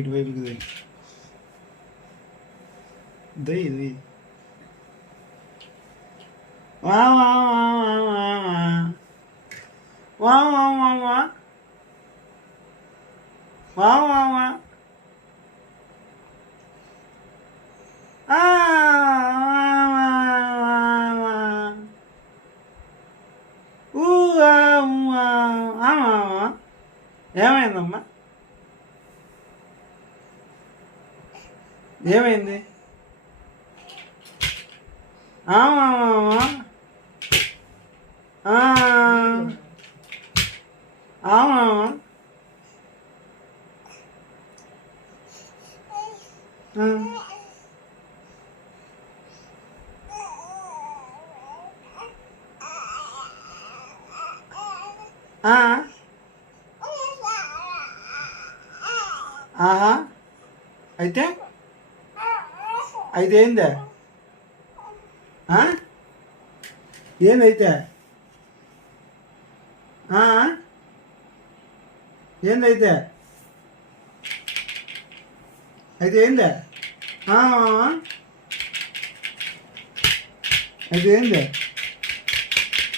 ఇటువైపుకి ఇది వా వా వా వా వా వా వా వా వా ఏమైందమ్మా? ఏమైంది? అయితే ఏందే? ఏందైతే ఏందైతే అయితే ఏందే? అయితే ఏందే?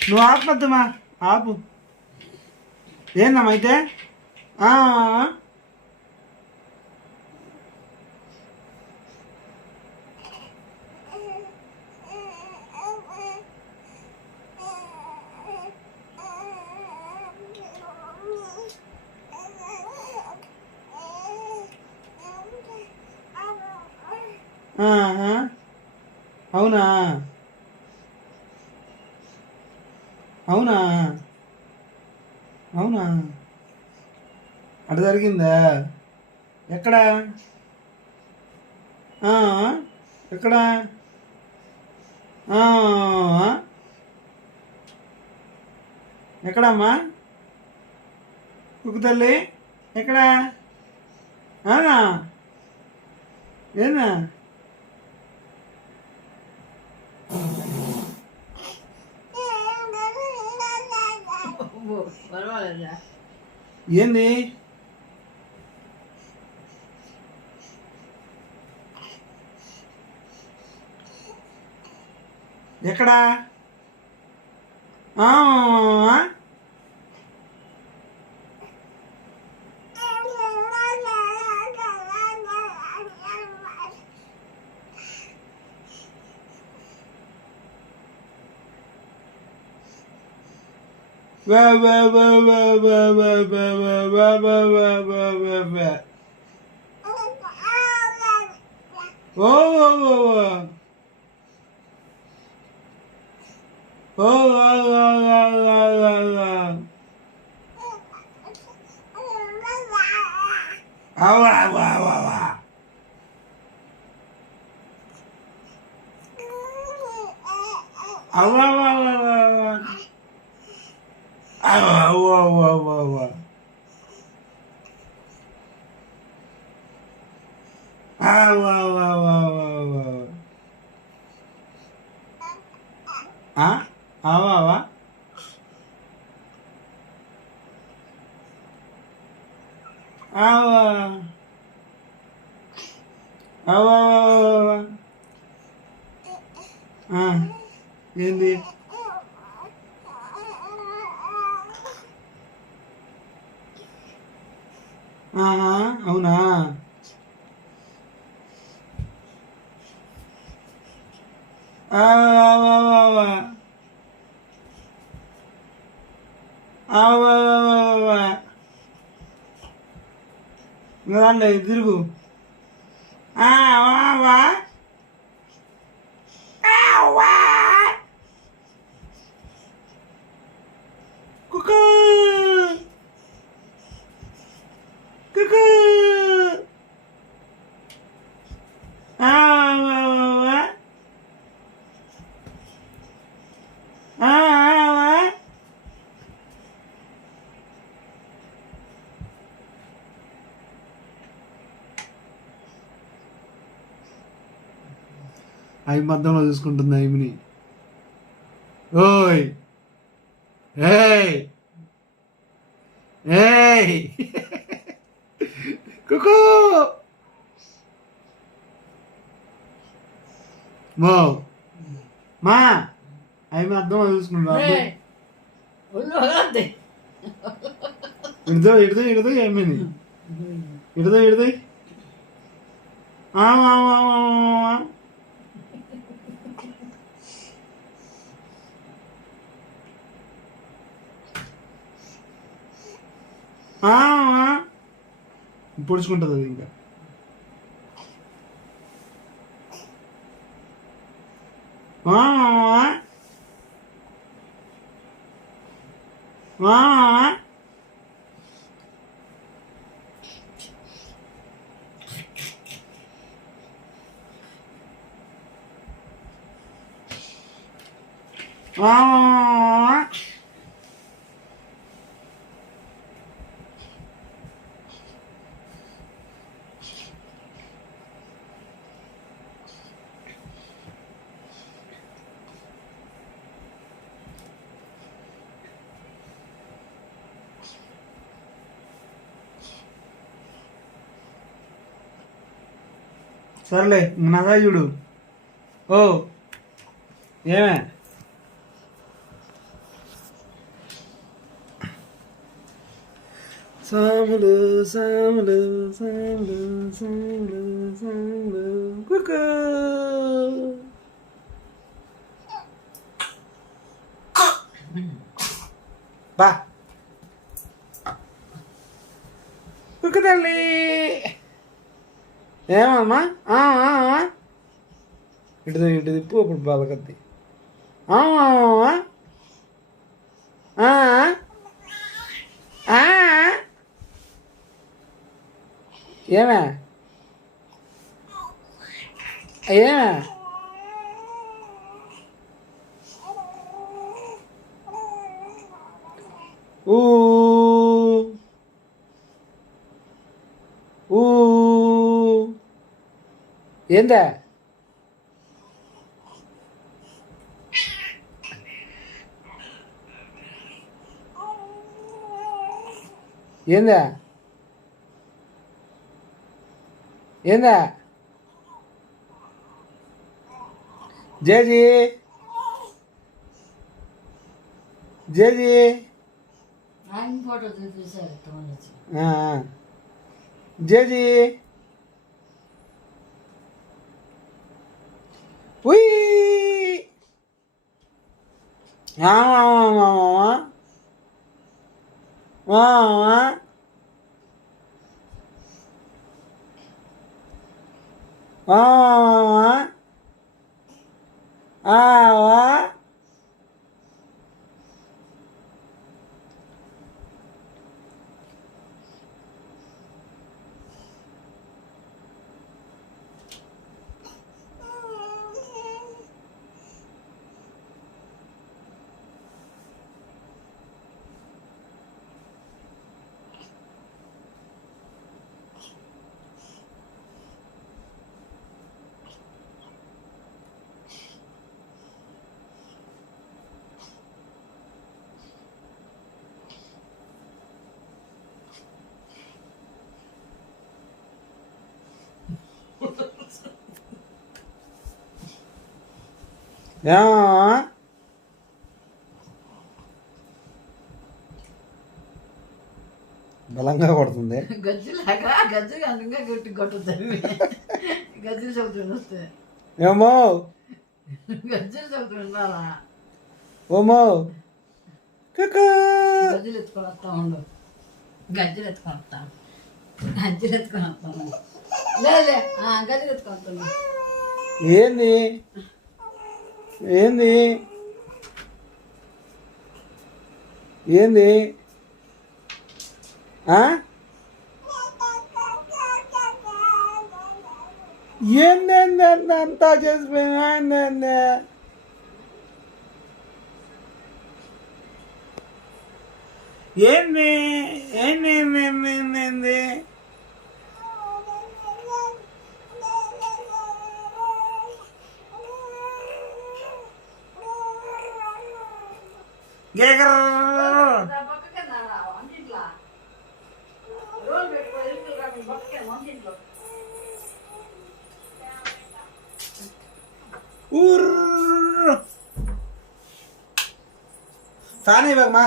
నువ్వు ఆపద్దమ్మా, ఆపు. ఏందమ్మా అయితే? అవునా? అవునా? అవునా? అటు జరిగిందా? ఎక్కడ? ఎక్కడ? ఎక్కడమ్మా కుక్కు తల్లి? ఎక్కడ? ఏనా? ఏంది? ఎక్కడా? ఏంది? అవునా? దాంట్లో తిరుగు. కుకు కుకు అవి మధ్యలో చూసుకుంటుంది ఐమిని. ఓయ్ ఏయ్ ఏయ్ కుకు మో మా అవి అర్థం చూసుకుంటా ఇడదో ఏమైంది ఇడదో పొడుచుకుంటుంది అది ఇంకా సర్లే నదా చూడు ఓ ఏమే సాములు సాములు సాములు సాములు సాములు కుకు బా కుకు తల్లి ఏమమ్మా ఇటు తిప్పు అప్పుడు బాలకత్తి ఏమే ఏమే ఊ ఏందా ఏందా ఏందా జేజీ జేజీ ఫోటో చూసారు జేజీ ఉయ్ బలంగా కొడుతుంది గజ్జులాగా గజ్జు అందుగా గట్టి కొట్టుతుంది గజ్జులు చదువుతుంది వస్తే ఏమో గజ్జులు చదువుతుండాలా ఓమో గజ్జులు ఎత్తుకొని వస్తా ఉండు గజ్జులు ఎత్తుకొని వస్తాను గజ్జులు ఎత్తుకొని వస్తాను లేదు గజ్జులు ఎత్తుకొని వస్తాను ఏంది ఏంది ఏంది ఏంది అంతా చేసిపోయినా ఏంది ఏంది ఏంది గేగర్ ఊర్రు ఫ్యాన్ ఇవ్వకమా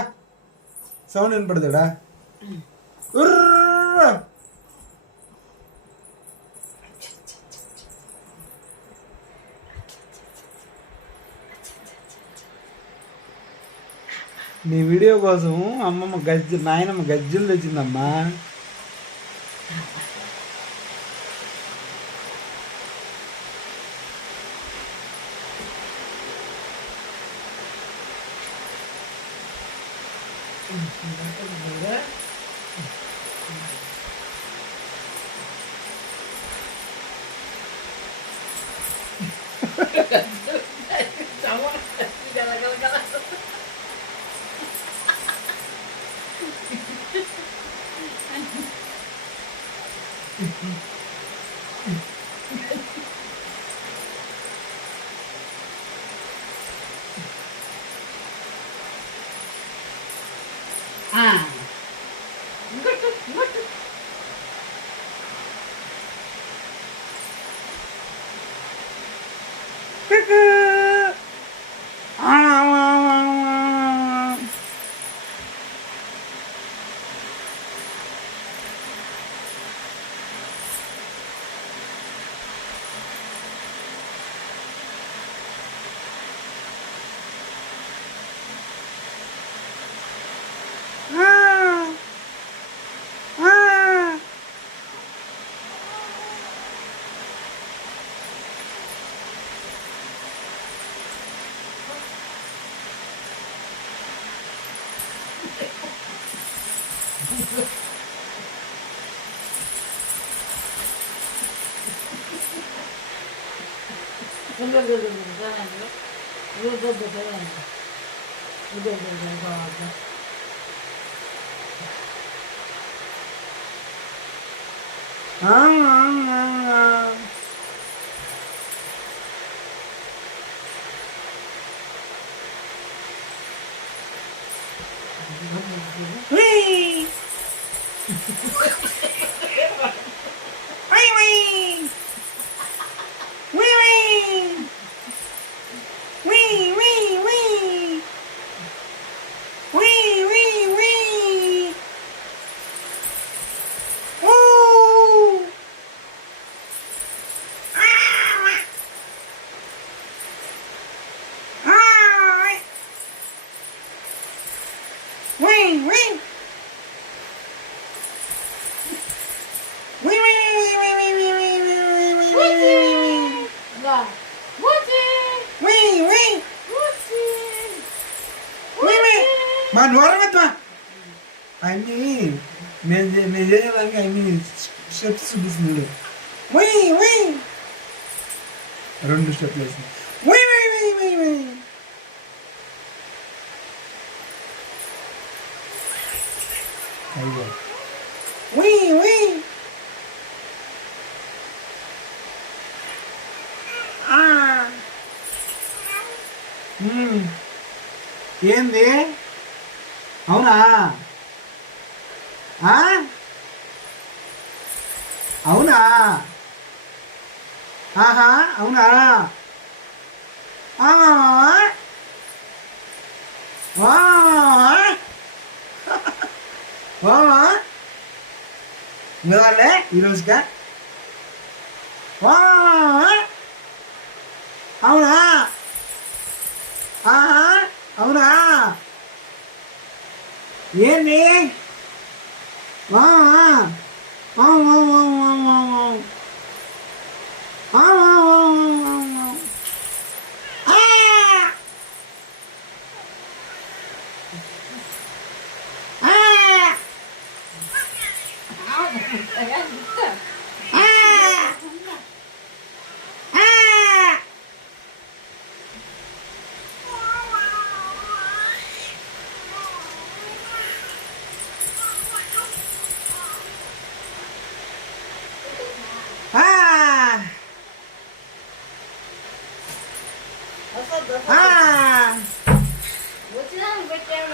సౌండ్ వినపడుతుడా ఉర్రు నీ వీడియో కోసం అమ్మమ్మ నాయనమ్మ గజ్జలు తెచ్చిందమ్మా. మా నోరమా అన్ని నేను చేసేదానికి అన్ని స్టెప్స్ చూపిస్తుంది. 2 స్టెప్లు వేసింది. ఏంది అవునా అవునా ఆహా అవునా ఇంకదాలే ఈరోజుగా అవునా ఆహా అవునా ఏంది వచ్చినా పెట్టావు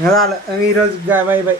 ఇంకా రాలే ఈరోజు బై బై